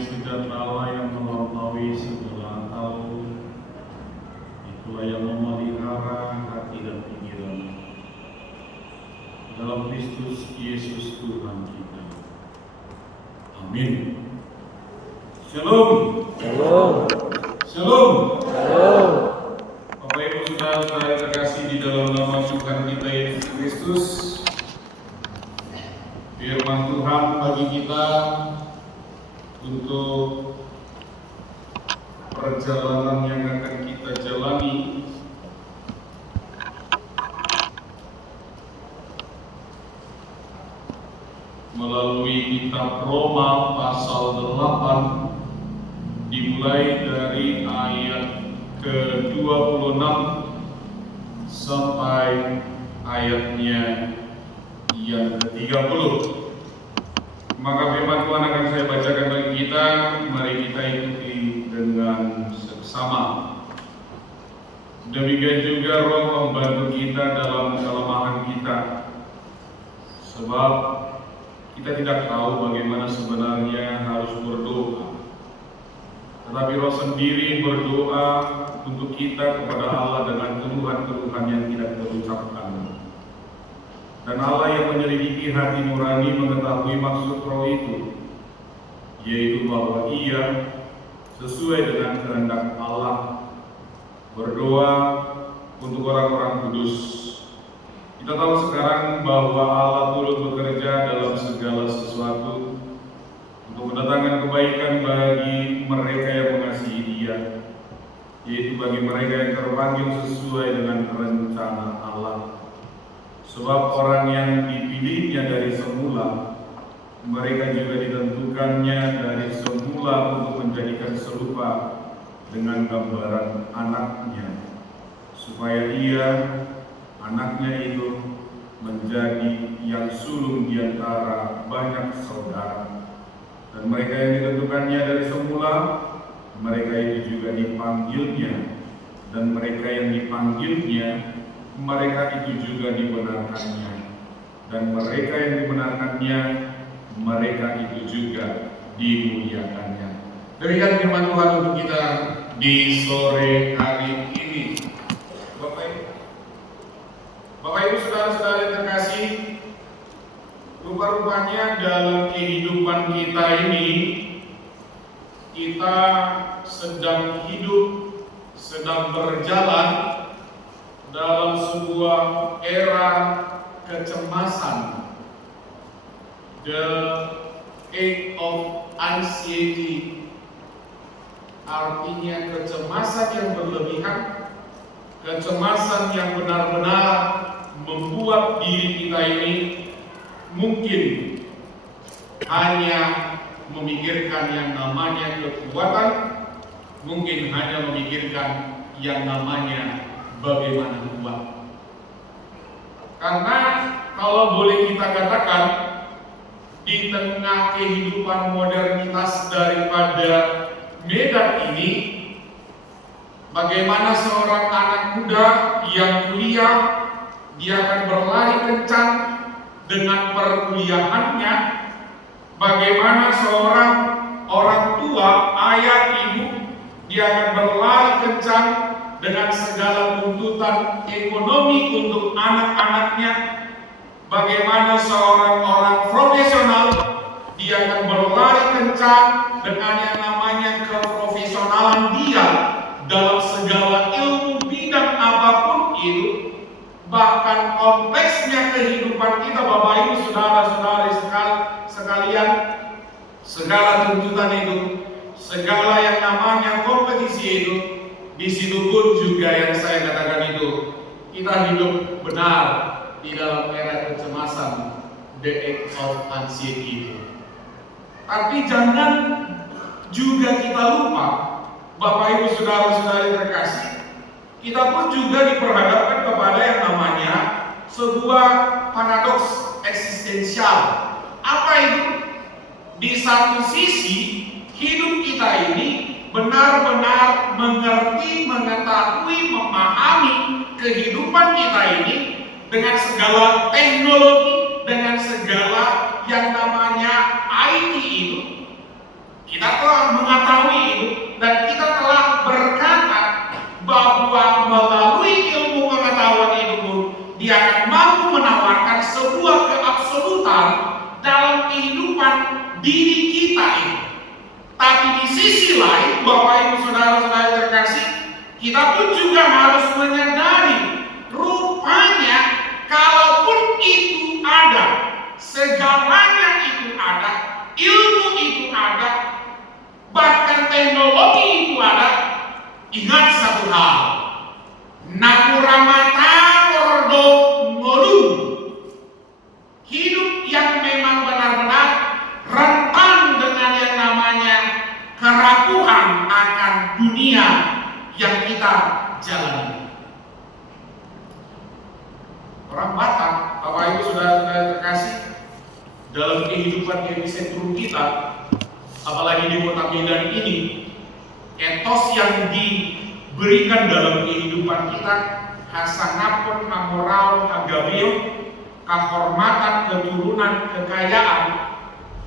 sejahtera yang melampaui segala akal, itulah yang memelihara hati dan pikiran dalam Kristus Yesus Tuhan kita. Amin. Shalom. Shalom. Shalom. Shalom. Bapak Ibu saudara-saudara terkasih di dalam nama Tuhan kita Yesus Kristus, firman Tuhan bagi kita untuk perjalanan yang akan kita jalani melalui kitab Roma pasal 8 dimulai dari ayat ke-26 sampai ayatnya yang ke-30. Maka firman Tuhan akan saya bacakan bagi kita, mari kita ikuti dengan seksama. Demikian juga Roh membantu kita dalam kelemahan kita, sebab kita tidak tahu bagaimana sebenarnya harus berdoa. Tetapi Roh sendiri berdoa untuk kita kepada Allah dengan keluhan-keluhan yang tidak terucapkan. Dan Allah yang menyelidiki hati nurani mengetahui maksud Roh itu, yaitu bahwa Ia sesuai dengan kehendak Allah berdoa untuk orang-orang kudus. Kita tahu sekarang bahwa Allah turut bekerja dalam segala sesuatu untuk mendatangkan kebaikan bagi mereka yang mengasihi Dia, yaitu bagi mereka yang terpanggil sesuai dengan rencana Allah. Sebab orang yang dipilihnya dari semula, mereka juga ditentukannya dari semula untuk menjadikan serupa dengan gambaran anaknya, supaya Ia, anaknya itu, menjadi yang sulung di antara banyak saudara. Dan mereka yang ditentukannya dari semula, mereka itu juga dipanggilnya, dan mereka yang dipanggilnya, mereka itu juga dibenarkannya, dan mereka yang dibenarkannya, mereka itu juga dimuliakannya. Demikian firman Tuhan untuk kita di sore hari ini. Bapak Ibu saudara-saudara yang terkasih, rupa-rupanya dalam kehidupan kita ini, kita sedang hidup, sedang berjalan dalam sebuah era kecemasan, the age of anxiety. Artinya kecemasan yang berlebihan, kecemasan yang benar-benar membuat diri kita ini mungkin hanya memikirkan yang namanya kekuatan, mungkin hanya memikirkan yang namanya bagaimana uang. Karena kalau boleh kita katakan, di tengah kehidupan modernitas daripada Medan ini, bagaimana seorang anak muda yang kuliah, dia akan berlari kencang dengan perkuliahannya. Bagaimana seorang orang tua, ayah, ibu, dia akan berlari kencang dengan segala tuntutan ekonomi untuk anak-anaknya. Bagaimana seorang orang profesional, dia akan berlari kencang dengan yang namanya keprofesionalan dia dalam segala ilmu bidang apapun itu. Bahkan kompleksnya kehidupan kita, Bapak Ibu saudara-saudari sekalian, segala tuntutan itu, segala yang namanya kompetisi itu, di situ pun juga yang saya katakan itu, kita hidup benar di dalam era kecemasan, the age of anxiety itu. Tapi jangan juga kita lupa, Bapak Ibu saudara-saudari terkasih, kita pun juga diperhadapkan kepada yang namanya sebuah paradoks eksistensial. Apa itu? Di satu sisi, hidup kita ini benar-benar mengerti, mengetahui, memahami kehidupan kita ini dengan segala teknologi, dengan segala yang namanya IT itu. Kita telah mengetahui itu dan kita telah berkata bahwa melalui ilmu pengetahuan itu pun dia akan mampu menawarkan sebuah keabsolutan dalam kehidupan diri kita ini. Tapi di sisi lain, Bapak Ibu Saudara-saudara terkasih, kita pun juga harus menyadari rupanya kalaupun itu ada, segalanya itu ada, ilmu itu ada, bahkan teknologi itu ada, ingat satu hal, nakuramata kordo ngolum, hidup yang memang benar-benar rentan dengan yang namanya kerapuhan akan dunia yang kita jalani. Orang Batak, Bapak Ibu Saudara-saudara terkasih, dalam kehidupan epicentrum kita, apalagi di kota Medan ini, etos yang diberikan dalam kehidupan kita, hasanapun, hamoral, agabio, kehormatan, keturunan, kekayaan,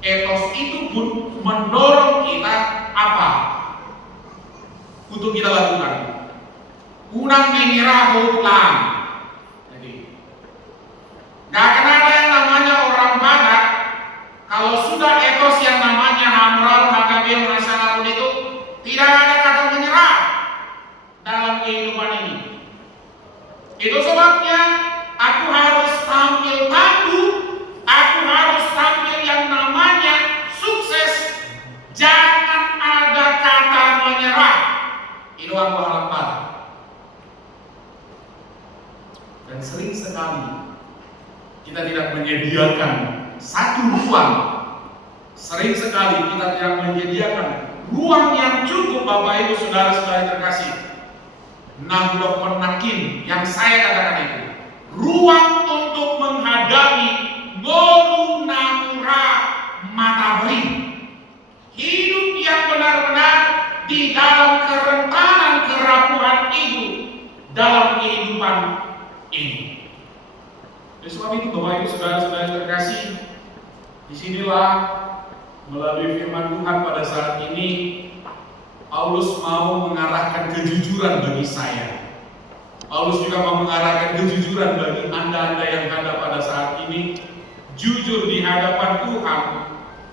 etos itu pun mendorong kita apa? Untuk kita lakukan. Unang mengira hulang. Jadi, gak akan ada yang namanya orang Batak kalau sudah etos yang namanya hamral, hagabil, hasanapun itu tidak ada kata menyerah dalam kehidupan ini. Itu sebabnya aku harus tampil tangguh, aku harus tampil yang namanya sukses. Jangan ada kata menyerah. Itu aku harapkan. Dan sering sekali kita tidak menyediakan satu ruang. Sering sekali kita tidak menyediakan ruang yang cukup, Bapak Ibu Saudara-saudara terkasih. Nahdo penakin yang saya katakan itu, ruang untuk menghadapi ngolu namura matahari, hidup yang benar-benar di dalam kerentanan kerapuhan itu dalam kehidupan ini. Oleh sebab itu, Bapak Ibu Saudara-saudara terkasih, disinilah melalui firman Tuhan pada saat ini Paulus mau mengarahkan kejujuran bagi saya. Paulus juga mau mengarahkan kejujuran bagi Anda-Anda yang ada pada saat ini. Jujur di hadapan Tuhan.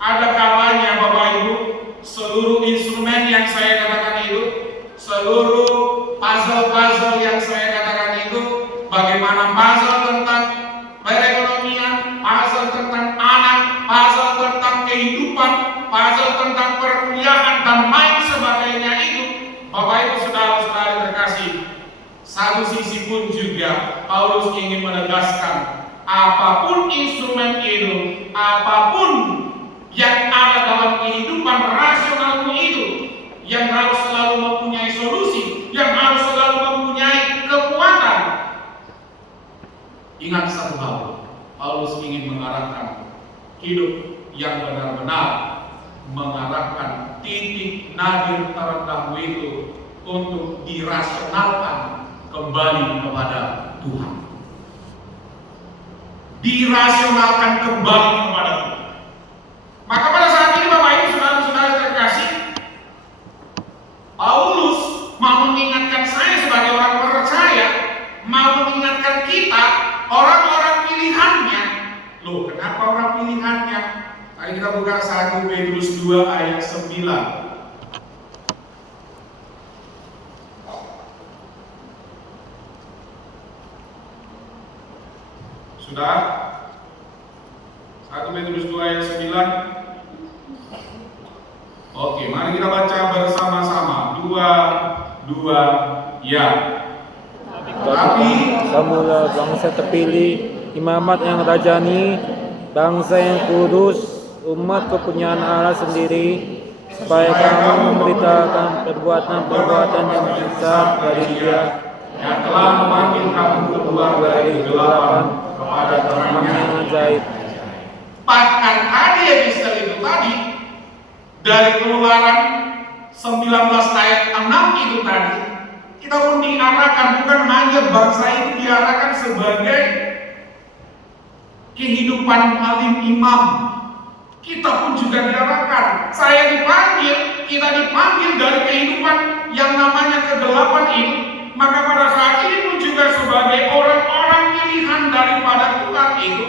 Ada kalanya Bapak Ibu, seluruh instrumen yang saya katakan itu, seluruh puzzle-puzzle yang saya katakan itu, bagaimana puzzle tentang perekonomian, puzzle tentang anak, puzzle tentang kehidupan, puzzle tentang perkuliahan dan lain sebagainya itu, Bapak Ibu Saudara-saudara terkasih, satu sisi pun juga Paulus ingin menegaskan, apapun instrumen itu, apapun yang ada dalam kehidupan rasionalmu itu, yang harus selalu mempunyai solusi, yang harus selalu mempunyai kekuatan. Ingat satu hal, Paulus ingin mengarahkan hidup yang benar-benar mengarahkan titik nadir terendah itu untuk dirasionalkan kembali kepada Tuhan. Dirasionalkan kembali kepada Tuhan. Maka pada saat ini Bapak Ibu Saudara-saudara terkasih, Paulus mau mengingatkan saya sebagai orang percaya, mau mengingatkan kita orang-orang pilihannya. Loh, kenapa orang pilihannya? Mari kita buka 1 Petrus 2 ayat 9. Sudah? 1 Petrus 2 ayat 9. Oke, mari kita baca bersama-sama. 2 ya. Tapi kamulah bangsa terpilih, imamat yang rajani, bangsa yang kudus, umat kepunyaan Allah sendiri, supaya kamu memberitakan perbuatan-perbuatan yang besar dari Dia yang telah memanggil kamu keluar dari kegelapan kepada terang yang ajaib. Bahkan tadi episode itu tadi dari Keluaran 19 ayat 6 itu tadi, kita pun diarahkan, bukan hanya bangsa itu diarahkan sebagai kehidupan alim imam, kita pun juga diarahkan. Saya dipanggil, kita dipanggil dari kehidupan yang namanya kegelapan ini. Maka pada saat ini pun juga sebagai orang-orang pilihan daripada Tuhan itu,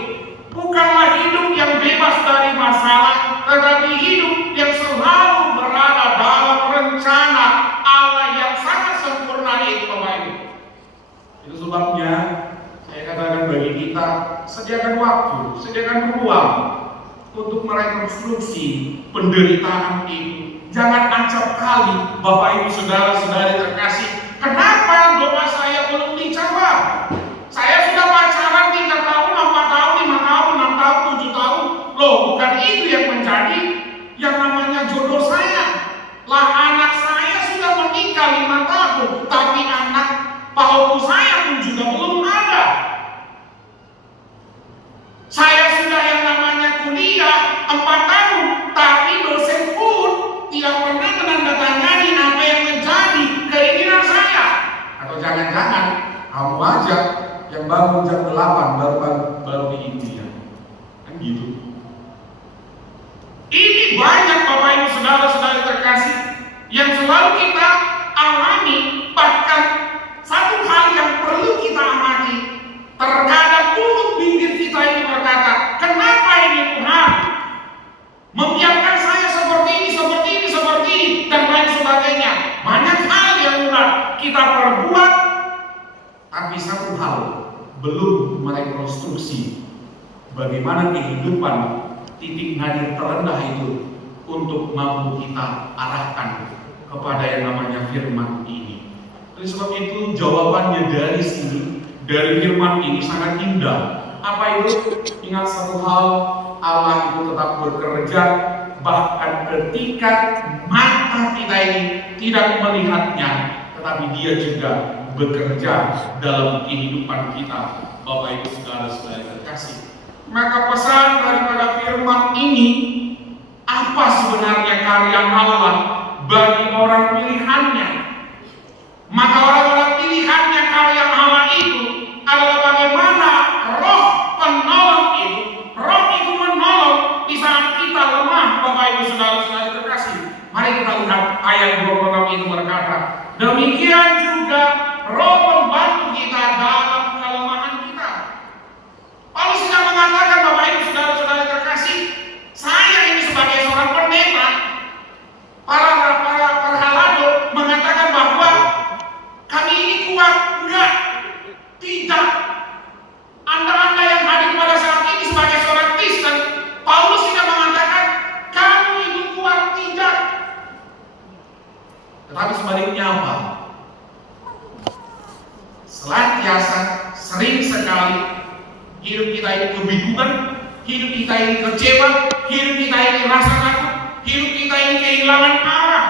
bukanlah hidup yang bebas dari masalah, tetapi hidup yang selalu berada dalam rencana Allah yang sangat sempurna itu, Bapak Ibu. Itu sebabnya saya katakan bagi kita, sediakan waktu, sediakan ruang untuk merekonstruksi penderitaan itu. Jangan acap kali, Bapak Ibu saudara-saudari terkasih, kenapa doa saya belum dijawab? Saya sudah pacaran 3 tahun, 4 tahun, 5 tahun, 6 tahun, 7 tahun. Loh, bukan itu yang menjadi yang namanya jodoh saya. Lah anak saya sudah menikah 5 tahun, tapi anak pahoku saya pun juga belum ada. Saya sudah yang namanya kuliah 4 tahun, tapi dosen pun tidak pernah menandatangani apa yang menjadi keinginan saya. Atau jangan-jangan kamu aja yang bangun jam 8 baru diintinya. Kan gitu. Ini banyak Bapak Ibu saudara-saudari terkasih yang selalu kita alami. Bahkan satu hal yang perlu kita amati, terkadang mulut bibir kita ini berkata, kenapa ini Tuhan membiarkan saya seperti ini, dan lain sebagainya. Banyak hal yang sudah kita perbuat, tapi satu hal belum merekonstruksi bagaimana kehidupan titik nadir terendah itu untuk mampu kita arahkan kepada yang namanya firman ini. Oleh sebab itu jawabannya dari sini, dari firman ini sangat indah. Apa itu? Ingat satu hal, Allah itu tetap bekerja bahkan ketika mata kita ini tidak melihatnya, tetapi Dia juga bekerja dalam kehidupan kita, Bapak Ibu saudara-saudari terkasih. Maka pesan daripada firman ini, apa sebenarnya karya Allah bagi orang pilihannya? Maka orang-orang pilihannya karya Allah itu adalah bagaimana roh penolong itu, roh itu menolong di saat kita lemah, Bapak Ibu saudara-saudari terkasih. Mari kita lihat ayat 26 itu berkata, demikian juga roh membantu kita dalam kelemahan kita. Paulus sudah mengatakan, Bapak Ibu saudara-saudari terkasih, saya ini sebagai seorang pendeta, para halado mengatakan bahwa kami ini kuat. Enggak, tidak. Anda yang hadir pada saat ini sebagai seorang Kristen, Paulus tidak mengatakan kamu itu kuat, tidak. Tetapi sebaliknya apa? Senantiasa, sering sekali hidup kita ini kebingungan, hidup kita ini kecewa, hidup kita ini rasa takut, hidup kita ini kehilangan arah.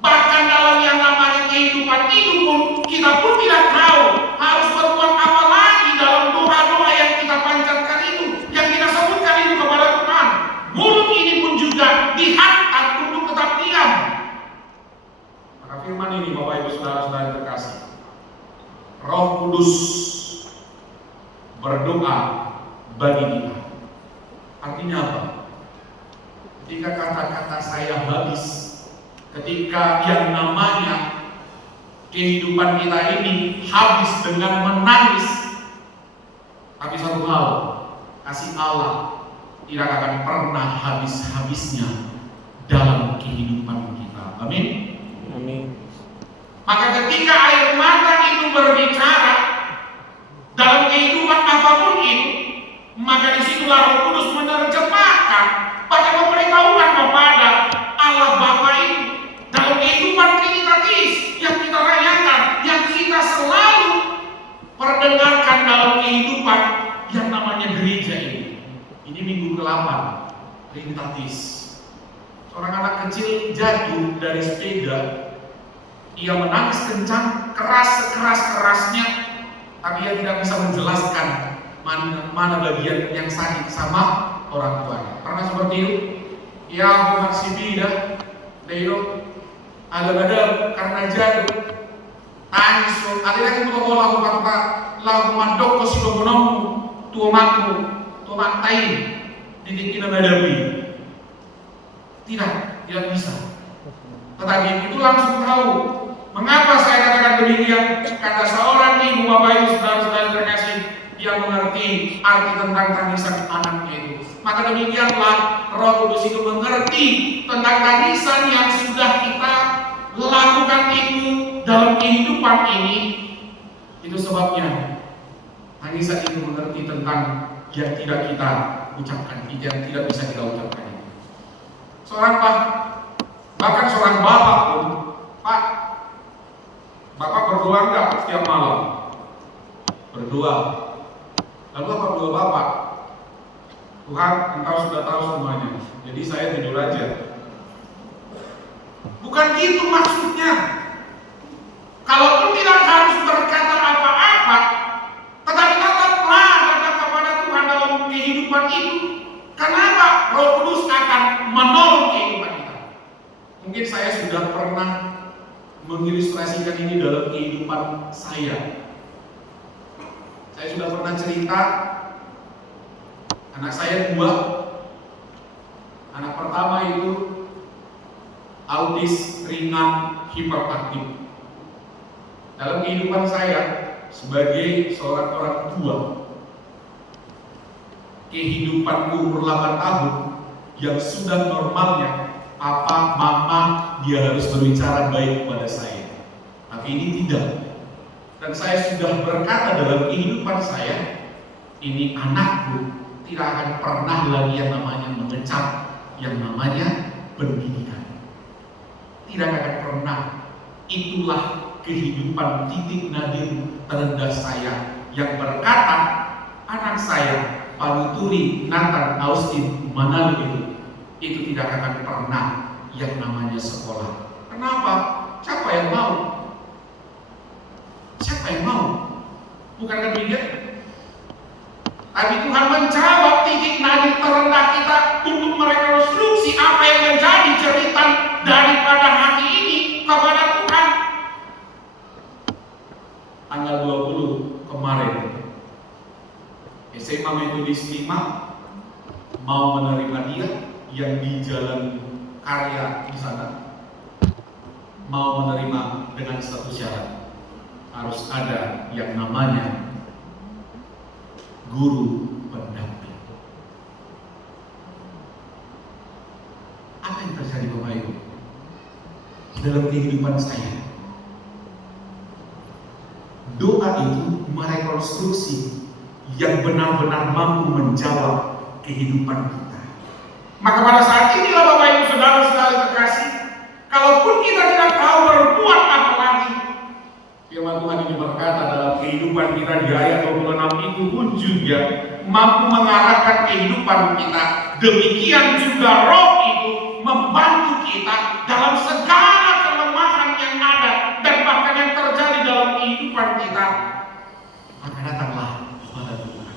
Bahkan dalam yang namanya kehidupan itu pun kita pun tidak tahu harus berbuat apa lagi dalam doa-doa yang kita panjatkan itu, yang kita sebutkan itu kepada Tuhan. Mulut ini pun juga dihantam untuk tetap diam. Maka firman ini, Bapak Ibu saudara-saudari terkasih, Roh Kudus berdoa bagi kita. Artinya apa? Ketika kata-kata saya habis, ketika yang namanya kehidupan kita ini habis dengan menangis, tapi satu hal, kasih Allah tidak akan pernah habis-habisnya dalam kehidupan kita. Amin. Amin. Maka ketika air mata itu berbicara dalam kehidupan apapun itu, maka disitulah Roh Kudus menerjemahkan pada pemberitahuan kepada Allah Bapa itu dalam kehidupan trinitatis yang kita rayakan, yang kita selalu perdengarkan dalam kehidupan yang namanya gereja ini. Ini minggu ke-8 trinitatis. Seorang anak kecil jatuh dari sepeda, ia menangis kencang, keras sekeras-kerasnya, tapi ia tidak bisa menjelaskan mana bagian yang sakit sama orang tuanya. Pernah seperti itu? Ya, bukan si bida, Deyo, ada karena jatuh, tangis, ada lagi untuk lagu kata lagu mandok ko si dogonomu, tua matai, titik kita hadapi. Tidak bisa. Tetapi itu langsung tahu. Mengapa saya katakan demikian? Kata seorang ibu, Bapak Ibu, saudara-saudara terkasih, dia mengerti arti tentang tangisan anaknya itu. Maka demikianlah Roh Kudus itu mengerti tentang tangisan yang sudah kita lakukan itu dalam kehidupan ini. Itu sebabnya tangisan itu mengerti tentang yang tidak kita ucapkan, yang tidak bisa kita ucapkan. Seorang bahkan seorang bapak pun, Pak, Bapak berdoa enggak setiap malam? Berdoa. Lalu apa doa Bapak? Tuhan, Engkau sudah tahu semuanya, jadi saya tidur aja. Bukan gitu maksudnya. Kalaupun tidak harus berkata apa-apa, tetapi tetaplah datang kepada Tuhan dalam kehidupan itu. Kenapa? Roh Kudus akan menolong kehidupan kita. Mungkin saya sudah pernah mengilustrasikan ini dalam kehidupan saya. Saya sudah pernah cerita, anak saya 2. Anak pertama itu autis ringan hiperaktif. Dalam kehidupan saya sebagai seorang orang tua, kehidupanku umur 8 tahun yang sudah normalnya papa, mama, dia harus berbicara baik kepada saya. Tapi ini tidak. Dan saya sudah berkata dalam kehidupan saya, ini anakku tidak akan pernah lagi yang namanya mengecap, yang namanya pendidikan. Tidak akan pernah. Itulah kehidupan titik nadir terendah saya yang berkata, anak saya Panuturi Nathan Austin Manalo itu tidak akan pernah yang namanya sekolah. Kenapa? Siapa yang mau? Siapa yang mau? Bukan demikian? Tapi Tuhan menjawab titik nadir terendah kita untuk merekonstruksi apa yang menjadi cerita daripada hati ini kepada Tuhan. Tanggal 20 kemarin SMA Metodis 5 mau menerima dia yang di Jalan Karya di sana, mau menerima dengan satu syarat, harus ada yang namanya guru pendamping. Apa yang terjadi Bapak Ibu dalam kehidupan saya? Doa itu merekonstruksi yang benar-benar mampu menjawab kehidupan kita. Maka pada saat inilah Bapak Ibu saudara-saudara terkasih, kalaupun kita tidak tahu berbuat apa lagi, firman Tuhan ini berkata dalam kehidupan kita di ayat 26 itu pun juga mampu mengarahkan kehidupan kita. Demikian juga Roh itu membantu kita dalam segala kelemahan yang ada dan bahkan yang terjadi dalam kehidupan kita. Maka datanglah kepada Tuhan.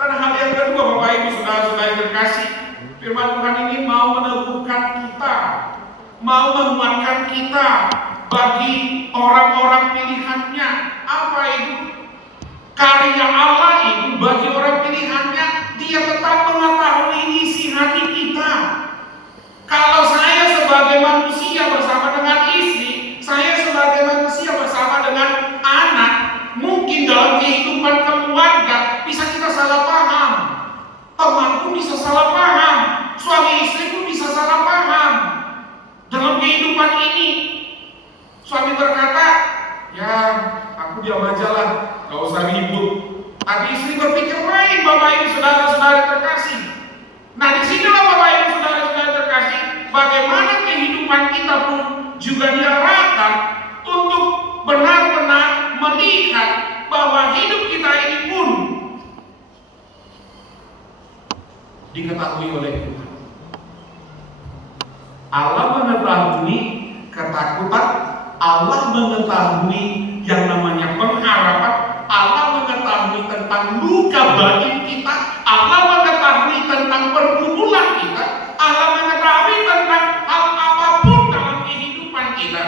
Dan hal yang kedua Bapak Ibu saudara-saudara terkasih, firman Tuhan ini mau meneguhkan kita, mau menguatkan kita bagi orang-orang pilihannya. Apa itu? Karya Allah itu bagi orang pilihannya, dia tetap mengetahui isi hati kita. Kalau saya sebagai manusia bersama dengan istri, saya sebagai manusia bersama dengan anak, mungkin dalam kehidupan keluarga bisa kita salah paham. Teman pun bisa salah paham, suami istri pun bisa salah paham. Dalam kehidupan ini, suami berkata, ya aku diam aja lah, gak usah ribut. Tapi istri berpikir lain Bapak Ibu saudara-saudara terkasih. Nah disinilah Bapak Ibu saudara-saudara terkasih, bagaimana kehidupan kita pun juga diarahkan untuk benar-benar melihat bahwa hidup kita ini pun diketahui oleh Tuhan. Allah mengetahui ketakutan, Allah mengetahui yang namanya pengharapan, Allah mengetahui tentang luka batin kita, Allah mengetahui tentang pergumulan kita, Allah mengetahui tentang hal apapun dalam kehidupan kita.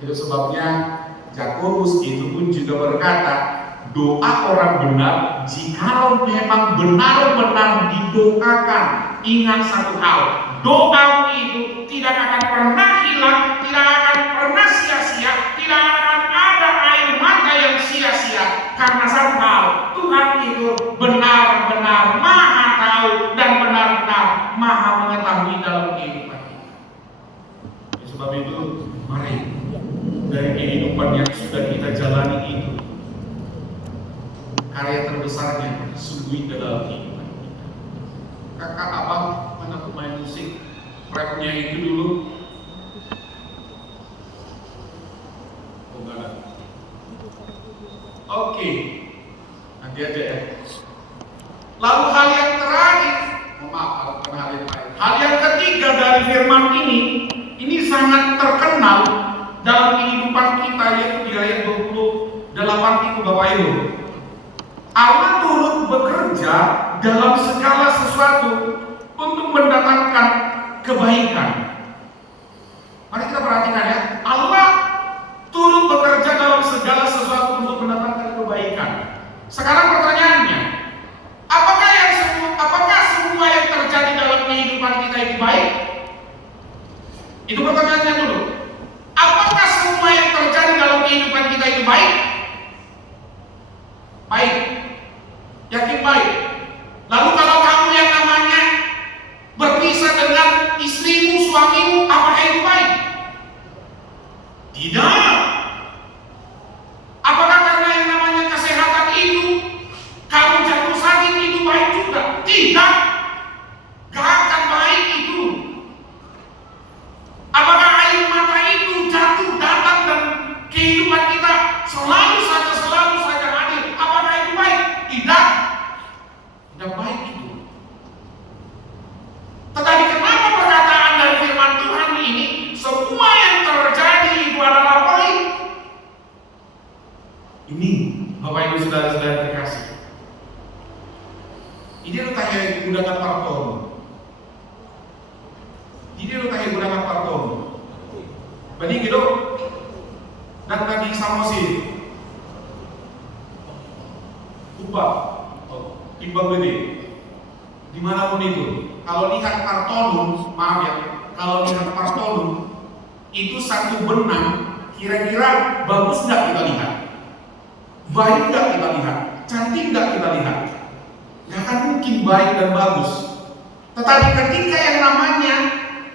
Itu sebabnya Yakobus itu pun juga berkata, doa orang benar jikalau memang benar-benar didoakan, ingat satu hal, doa itu tidak akan pernah hilang, tidak akan pernah sia-sia, tidak akan ada air mata yang sia-sia, karena satu hal, Tuhan itu benar-benar maha tahu dan benar-benar maha mengetahui dalam kehidupan kita. Sebab itu, mari dari kehidupan yang sudah kita jalani itu, karya terbesarnya sungguh ke dalam kehidupan kita. Kakak, abang, mana pemain musik rapnya itu dulu? Oh, enggak ada. Oke, nanti aja ya. Lalu hal yang terakhir, maaf kalau bukan hal yang lain. Hal yang ketiga dari firman ini sangat terkenal dalam kehidupan kita, yaitu di ayat 28 itu Bapak Ibu. Allah turut bekerja dalam segala sesuatu untuk mendatangkan kebaikan. Mari kita perhatikan ya, Allah turut bekerja dalam segala sesuatu untuk mendatangkan kebaikan. Sekarang pertanyaannya, apakah semua yang terjadi dalam kehidupan kita itu baik? Itu pertanyaannya dulu. Apakah semua yang terjadi dalam kehidupan kita itu baik? Baik. Yakin baik. Lalu kalau kamu yang namanya berpisah dengan istrimu, suamimu, apakah itu baik? Tidak. Apakah karena yang namanya kesehatan itu kamu jatuh sakit itu baik juga? Tidak. Gak akan baik itu. Apakah air mata itu jatuh datang dan kehidupan kita selalu saja hadir? Apakah itu baik? Tidak. Tidak baik itu. Tetapi kenapa perkataan dari firman Tuhan ini semua yang terjadi itu adalah baik? Ini Bapak Ibu saudara-saudara terkasih, ini rutanya gunakan parton. Ini rutanya gunakan parton. Bani gitu dan lagi samosi upah timbang gede dimanapun itu. Kalau lihat partonum, maaf ya, kalau lihat partonum itu satu benang, kira-kira bagus nggak kita lihat? Baik nggak kita lihat? Cantik nggak kita lihat? Nggak akan mungkin baik dan bagus. Tetapi ketika yang namanya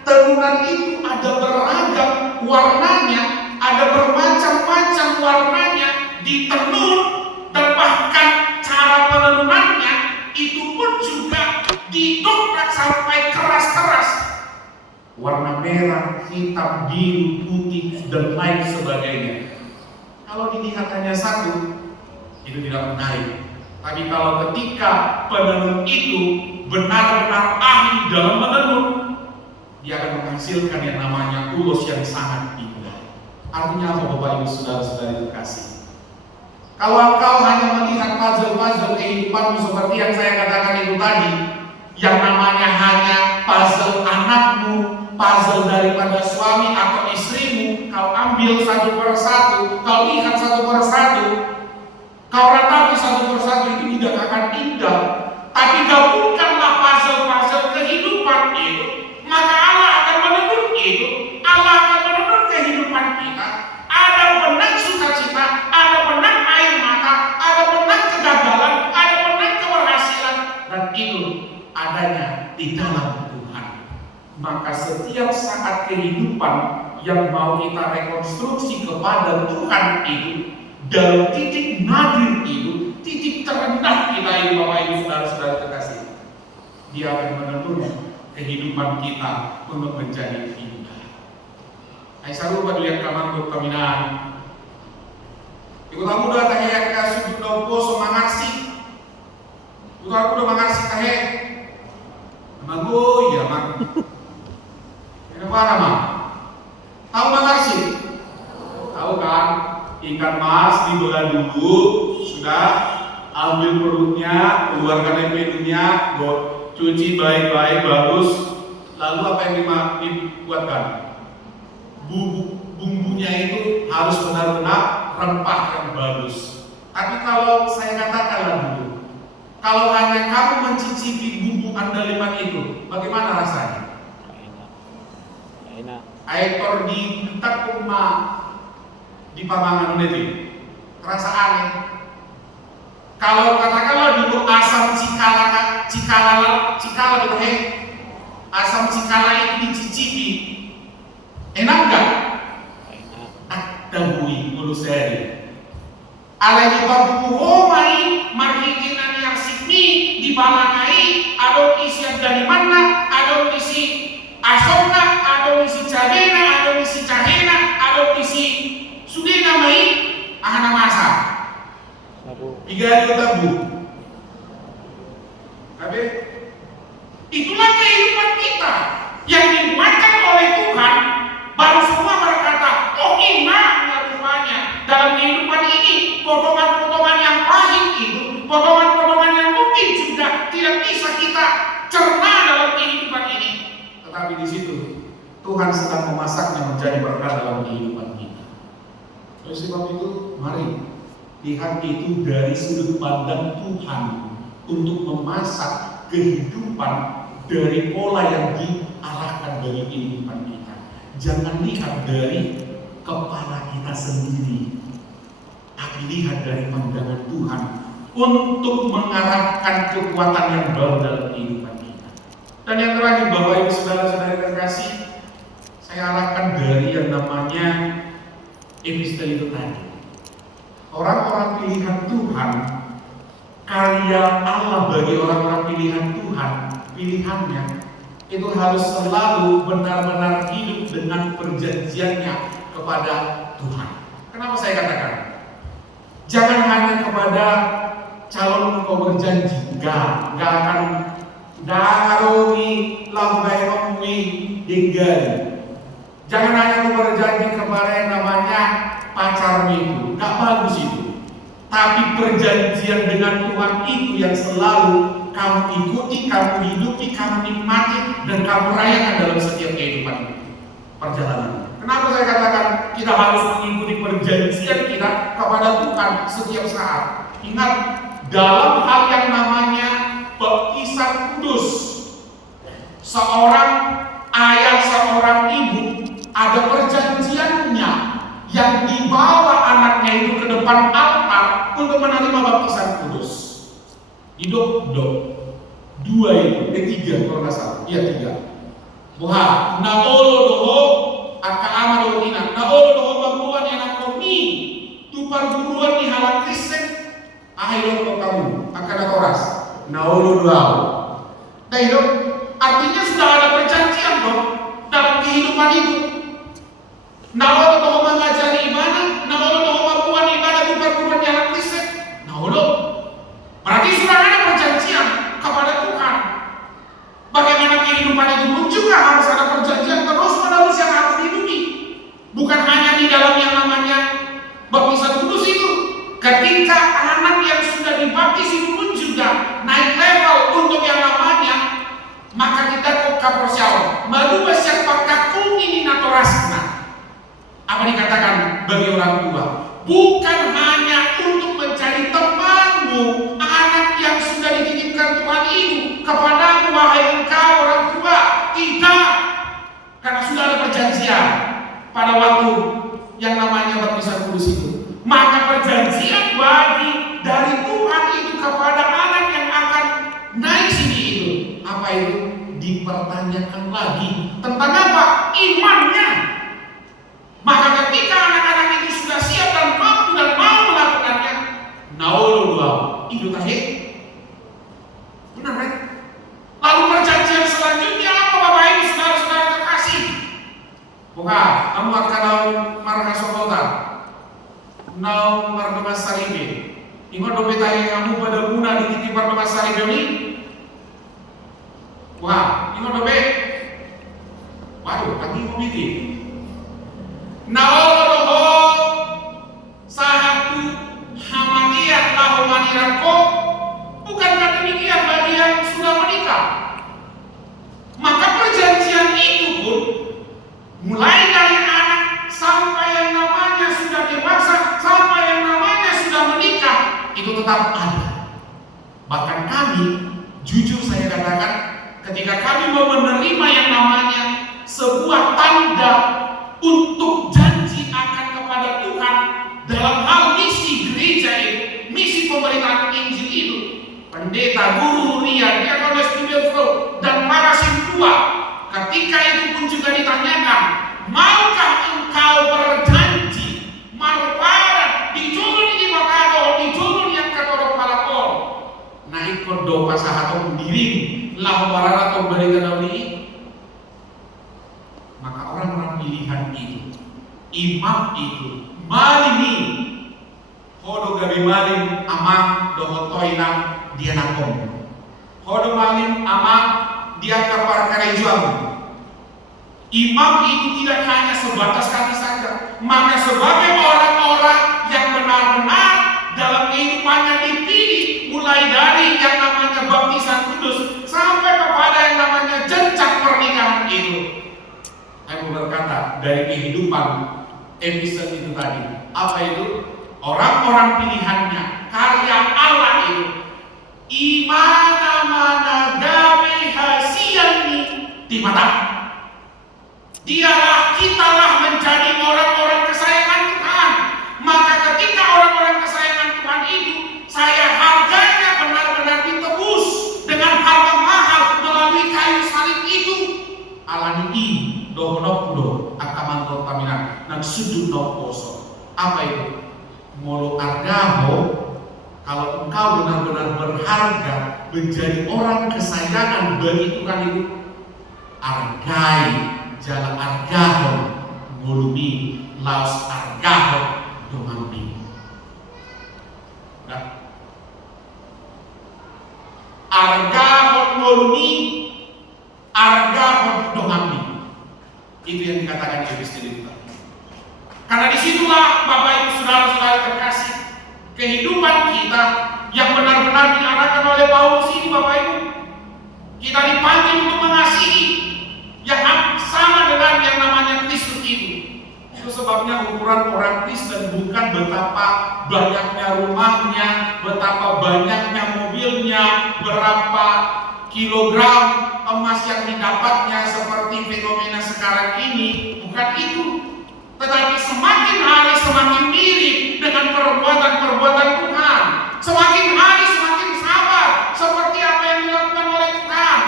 tenunan itu ada beragam warnanya, ada bermacam-macam warnanya ditenun, dan bahkan cara penenunannya itu pun juga didongkrak sampai keras-keras, warna merah, hitam, biru, putih, dan lain sebagainya. Kalau dilihat hanya satu, itu tidak menarik. Tapi kalau ketika penenun itu benar-benar ahli dalam menenun, dia akan menghasilkan yang namanya ulos yang sangat indah. Artinya apa Bapak Ibu saudara-saudari terkasih? Kalau engkau hanya melihat puzzle-puzzle kehidupanmu seperti yang saya katakan itu tadi, yang namanya hanya puzzle anakmu, puzzle daripada suami atau istrimu, kau ambil satu persatu, kau lihat satu persatu, kau ratapi satu persatu, itu tidak akan indah. Tapi gabungkanlah puzzle-puzzle kehidupan itu, maka Allah akan menenun itu, Allah akan menenun kehidupan kita. Ada benang sukacita, ada benang air mata, ada benang kegagalan, ada benang keberhasilan, dan itu adanya di dalam Tuhan. Maka setiap saat kehidupan yang mau kita rekonstruksi kepada Tuhan itu, dalam titik nadir itu, titik terendah kita ini Bapak Ibu saudara-saudara terkasih, dia akan menenun kehidupan kita untuk menjadi indah. Aisyah lupa dilihat kamar untuk kaminaan. Ikut aku udah tahiyat ke sujud dopo semangarsi. Ikut aku udah mangarsi tahiyat. Namago ya mak. Kenapa nama? Tahu mangarsi? Tahu kan? Ikan mas dibelah dulu, sudah ambil perutnya, keluarkan empedunya, cuci baik-baik bagus. Lalu apa yang dibuatkan? Bumbunya itu harus benar-benar rempah yang bagus. Tapi kalau saya katakanlah dulu, Kalau hanya kamu mencicipi bumbu andaliman itu, bagaimana rasanya? Enak. Enak. Aitor di entak kuma di pamangan ini, terasa aneh. Kalau katakanlah dulu asam cikala gitu, asam cikala itu dicicipi, enak enggak? Enak. Dabui mulu seri. Alai babu homai marhikinan yang sikmi di balangai ada isi dari mana, ada isi asomna, ada isi cabena, ada isi cahena, ada isi sudena mai ahana masa. Sabu. 3 tabu. Abe, itulah kehidupan kita yang dibuatkan oleh Tuhan. Baru semua berkata, oh indah rupanya dalam kehidupan ini potongan-potongan yang pahit itu, potongan-potongan yang mungkin juga tidak bisa kita cerna dalam kehidupan ini. Tetapi di situ Tuhan sedang memasaknya menjadi berkat dalam kehidupan kita. Oleh sebab itu, mari lihat itu dari sudut pandang Tuhan untuk memasak kehidupan dari pola yang diarahkan dari kehidupan kita. Jangan lihat dari kepala kita sendiri, tapi lihat dari pandangan Tuhan untuk mengarahkan kekuatan yang baru dalam kehidupan kita. Dan yang terakhir, Bapak Ibu Saudara-saudara terkasih, saya arahkan dari yang namanya epistel itu tadi. Orang-orang pilihan Tuhan, karya Allah bagi orang-orang pilihan Tuhan, pilihannya itu harus selalu benar-benar hidup dengan perjanjiannya kepada Tuhan. Kenapa saya katakan? Jangan hanya kepada calon engkau berjanji, enggak akan daromi lambayomi dinggali. Jangan hanya engkau berjanji kepada yang namanya pacarmu itu, enggak bagus itu. Tapi perjanjian dengan Tuhan itu yang selalu kamu ikuti, kamu hidupi, kamu nikmati, dan kamu rayakan dalam setiap kehidupan perjalanan. Kenapa saya katakan kita harus mengikuti perjanjian kita kepada Tuhan setiap saat? Ingat, dalam hal yang namanya baptisan kudus, seorang ayah, seorang ibu ada perjanjiannya yang dibawa anaknya itu ke depan altar untuk menerima baptisan kudus. Hidup 2 itu, 3 kalau nggak salah, iya 3. Wah, naolo doho aka amado ina, naolo doho babuan yang komi, tu perguruan di halang Kristen, ahilo ko kamu akan akoras, naolo doho. Nah itu artinya sudah ada perjanjian dong dalam kehidupan itu. Naolo doho mengajari ibadah, naolo doho babuan ibadah tu perguruan di halang Kristen, naolo. Berarti sudah ada perjanjian kepada Tuhan. Bagaimana kehidupan itu pun juga harus ada perjanjian terus-menerus yang harus dihidupi. Bukan hanya di dalam yang namanya baptisan kudus itu. Ketika anak yang sudah dibaptis itu pun juga naik level untuk yang namanya, maka kita kok kaprosial. Madu siapa kakung ini natorasna. Apa dikatakan bagi orang tua? Bukan hanya untuk mencari temanmu, anak yang sudah dititipkan Tuhan itu kepadamu, wahai engkau orang tua. Tidak, karena sudah ada perjanjian pada waktu yang namanya baptisan kudus itu. Maka perjanjian bagi dari Tuhan itu kepada anak yang akan naik sini itu, apa itu? Dipertanyakan lagi tentang apa? Imannya. Maka ketika anak-anak itu sudah siap dan mampu dan mau melakukannya, naolo dua itu tadi benar kan? Lalu perjanjian selanjutnya apa Bapak Ibu saudara-saudara terkasih? Bukan, kamu akan marah sokota, nau marah salibe. Ingat dompet kamu pada guna di titipan marah salibe ini? Wah, ingat dompet? Waduh, kami mau bikin. Naolo doho sahatu hamaniyah lahu manirako. Bukankah demikian bagi yang sudah menikah? Maka perjanjian itu pun mulai dari anak sampai yang namanya sudah dewasa, sampai yang namanya sudah menikah, itu tetap ada. Bahkan kami, jujur saya katakan, ketika kami mau menerima yang namanya sebuah tanda untuk janji akan kepada Tuhan dalam hal misi gereja itu, misi pemberitaan Injil itu, pendeta, guru, ria, diakonos, pimpinan, dan para sintua, ketika itu pun juga ditanyakan, maukah engkau berjanji marparan di julun di makado, di julun yang katorok palakor, naik kodo pasahatong diring lah pararato berita ini. Maka orang-orang pilihan itu, imam itu, malimi, hodo gabi malim amang dohotoina dia nakom, hodo malim amang dia kapar karejuang. Imam itu tidak hanya sebatas kami saja, maka sebagai orang-orang yang benar-benar dalam kehidupannya dipilih, mulai dari yang namanya baptisan kudus sampai kepada yang namanya jenjang pernikahan itu. Saya mau berkata dari kehidupan episode itu tadi, apa itu? Orang-orang pilihannya, karya Allah itu, imana-mana gawe hasiani di mata. Dialah, kitalah menjadi orang-orang kesayangan Tuhan. Maka ketika orang-orang kesayangan Tuhan itu, saya harganya benar-benar ditebus dengan harga mahal melalui kayu salib itu. Alani dohonokudo akamanto taminan nang sudut noposo. Apa itu? Molo argaho, kalau engkau benar-benar berharga menjadi orang kesayangan bagi Tuhan itu, argai jala argaho ngulumi laos argaho domambi. Nah, argaho ngulumi argaho domambi, itu yang dikatakan episode itu. Karena disitulah Bapak Ibu saudara-saudara terkasih, kehidupan kita yang benar-benar diarahkan oleh Paulus ini, Bapak Ibu, kita dipanggil untuk mengasihi yang sama dengan yang namanya Kristus itu. Itu sebabnya ukuran orang Kristen bukan betapa banyaknya rumahnya, betapa banyaknya mobilnya, berapa kilogram emas yang didapatnya seperti fenomena sekarang ini. Bukan itu. Tetapi semakin hari semakin mirip dengan perbuatan-perbuatan Tuhan. Semakin hari semakin sabar seperti apa yang dilakukan oleh Tuhan.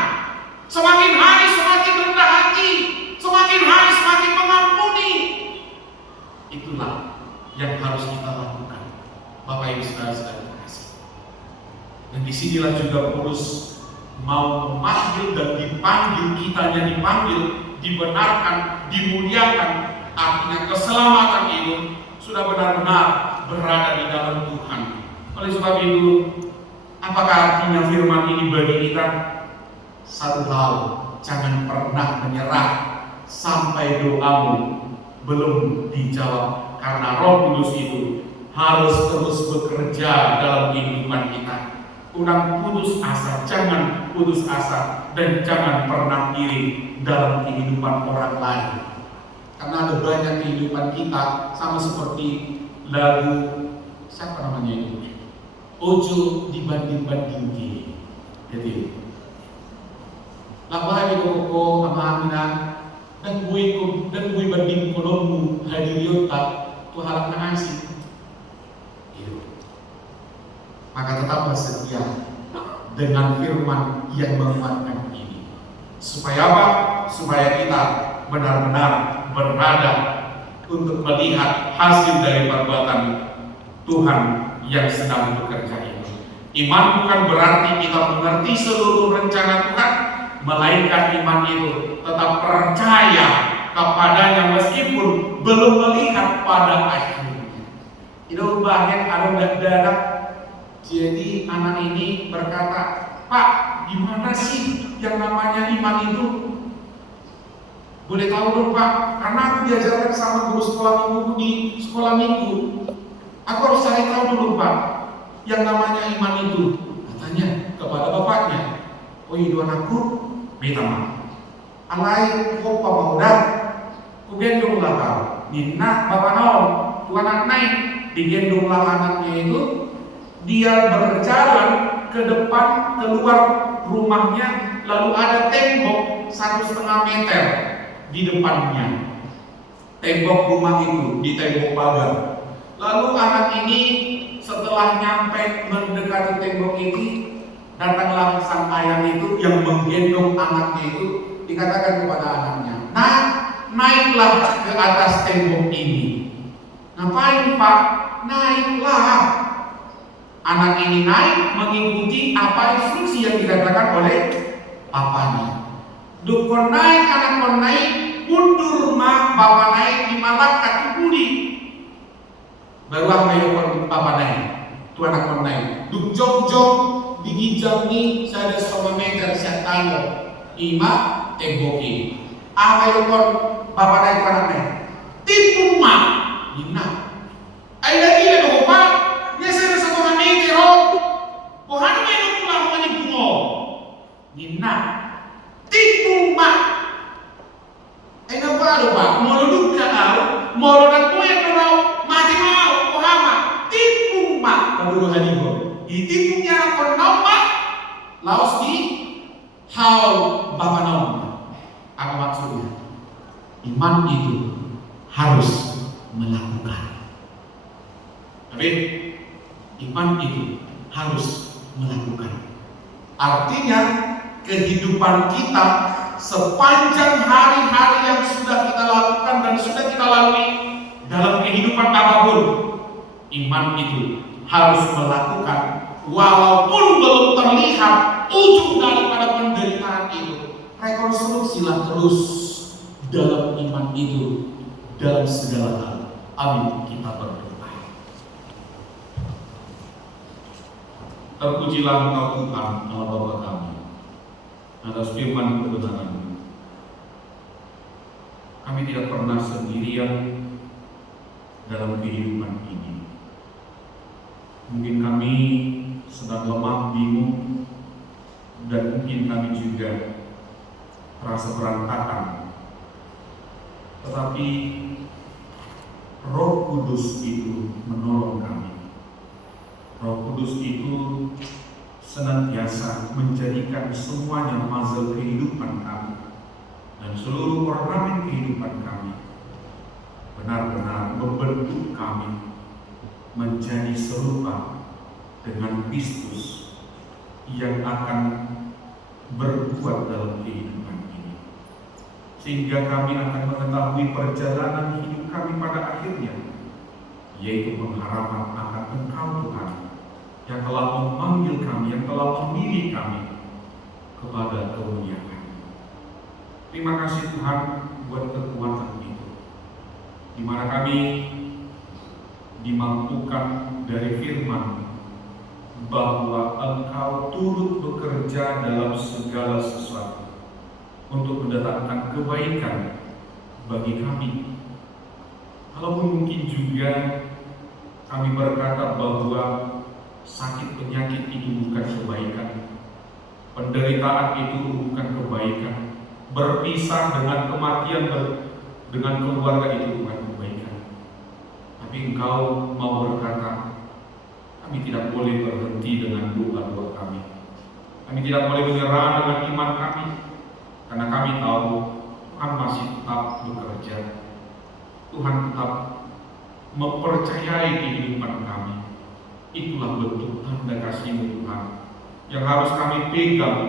Semakin hari semakin rendah hati, semakin hari semakin mengampuni. Itulah yang harus kita lakukan, Bapak Ibu saudara-saudara terkasih. Dan disinilah juga Paulus mau memanggil dan dipanggil, kitanya dipanggil, dibenarkan, dimuliakan. Artinya keselamatan itu sudah benar-benar berada di dalam Tuhan. Oleh sebab itu, apakah artinya firman ini bagi kita? Satu hal, jangan pernah menyerah sampai doamu belum dijawab, karena Roh Kudus itu harus terus bekerja dalam kehidupan kita. Jangan putus asa, jangan putus asa, dan jangan pernah iri dalam kehidupan orang lain. Karena ada banyak kehidupan kita sama seperti lagu siapa namanya itu? Ojo dibanding-bandingin. Jadi lakukan itu koko amamina dan gue banding kolommu hadiriota Tuhan mengasih. Maka tetaplah setia dengan firman yang menguatkan ini. Supaya apa? Supaya kita benar-benar berada untuk melihat hasil dari perbuatan Tuhan yang sedang bekerja ini. Iman bukan berarti kita mengerti seluruh rencana Tuhan, melainkan iman itu tetap percaya kepadanya meskipun belum melihat pada akhirnya. Itu bagian ada dadak. Jadi anak ini berkata, Pak, gimana sih yang namanya iman itu? Boleh tahu dong Pak, karena aku diajarkan sama guru sekolah minggu di sekolah minggu. Aku harus cari tahu dulu Pak, yang namanya iman itu. Katanya kepada bapaknya, oh itu anakku, minta maaf. Alai kopa maudah, kugendonglah kau. Nina bapak naon, tu anak naik, digendonglah anaknya itu. Dia berjalan ke depan keluar rumahnya, lalu ada tembok 1,5 meter di depannya. Tembok rumah itu di tembok pagar. Lalu anak ini setelah nyampe mendekati tembok ini, datanglah sang ayah itu yang menggendong anaknya itu, dikatakan kepada anaknya, "Nah, naiklah ke atas tembok ini." "Ngapain, Pak?" "Naiklah." Anak ini naik mengikuti apa instruksi yang dikatakan oleh papanya. "Duk kon naik, anak kon naik, mundur mak, bapak naik di malak katubudi." Baru apa yang kon bapak naik? Tu anak kon naik. "Duk jong-jong digijang ni saya 1,5 meter siap tanggo. Ima teboki." Apa yang kon bapak naik anak naik? "Tipu mak." "Gimana? Ay lagi na ko pa. Nya saya 1,5 meter oh. Pohon may nukula ko ni bungo. Gimana? Tipu mak." Ay nabalo ba? Molulog ka aw, molulog mo yan raw, mati mau, pohama, tipu mak. Kaduluhan ko. Itipu niya ako nauma, laos di how bapak apa maksudnya? Iman itu harus melakukan. Amin. Iman itu harus melakukan. Artinya kehidupan kita sepanjang hari-hari yang sudah kita lakukan dan sudah kita lalui dalam kehidupan apapun, iman itu harus melakukan walaupun belum terlihat ujung daripada penderitaan itu. Rekonstruksilah terus dalam iman itu dalam segala hal. Amin. Kita berdoa. Terpujilah Engkau Tuhan Allah Bapa kami atas firman kebenaran. Kami tidak pernah sendirian dalam kehidupan ini. Mungkin kami sedang lemah, bingung, dan mungkin kami juga merasa berantakan. Tetapi Roh Kudus itu menolong kami. Roh Kudus itu senantiasa menjadikan semuanya puzzle kehidupan kami dan seluruh ornamen kehidupan kami benar-benar membentuk kami menjadi serupa dengan Kristus yang akan berbuat dalam kehidupan ini, sehingga kami akan mengetahui perjalanan hidup kami pada akhirnya, yaitu pengharapan akan Engkau Tuhan yang telah memanggil kami, yang telah memilih kami kepada kemuliaan. Terima kasih Tuhan buat kekuatan itu, di mana kami dimampukan dari firman bahwa Engkau turut bekerja dalam segala sesuatu untuk mendatangkan kebaikan bagi kami. Walaupun mungkin juga kami berkata bahwa sakit penyakit itu bukan kebaikan, penderitaan itu bukan kebaikan, berpisah dengan kematian dengan keluarga itu bukan kebaikan. Tapi Engkau mau berkata, kami tidak boleh berhenti dengan doa-doa kami. Kami tidak boleh menyerah dengan iman kami, karena kami tahu Tuhan masih tetap bekerja. Tuhan tetap mempercayai kehidupan kami. Itulah bentuk tanda kasih-Mu Tuhan yang harus kami pegang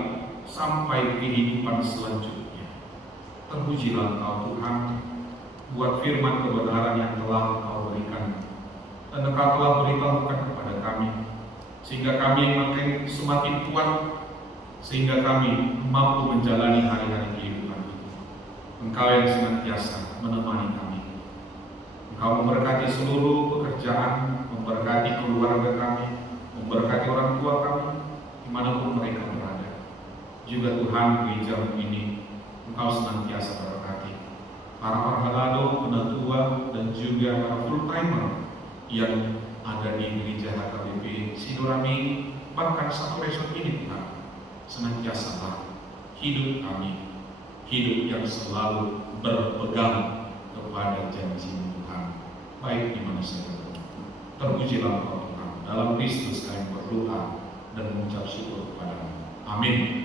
sampai kehidupan selanjutnya. Terpujilah Engkau Tuhan buat firman kebenaran yang telah Engkau berikan dan Engkau telah beritahukan kepada kami, sehingga kami makin semakin kuat, sehingga kami mampu menjalani hari-hari kehidupan itu. Engkau yang senantiasa menemani kami. Engkau memberkati seluruh pekerjaan, memberkati keluarga kami, memberkati orang tua kami, dimanapun mereka berada. Juga Tuhan, gereja ini Engkau senantiasa berkati para orhalado, penatua, dan juga para full timer yang ada di gereja HKBP Sidorami, bahkan satu resort ini Tuhan. Senantiasalah hidup kami, hidup yang selalu berpegang kepada janji Tuhan, baik di mana saja. Terpujilah Engkau Tuhan. Dalam Kristus kami berdoa dan mengucap syukur kepadamu. Amin.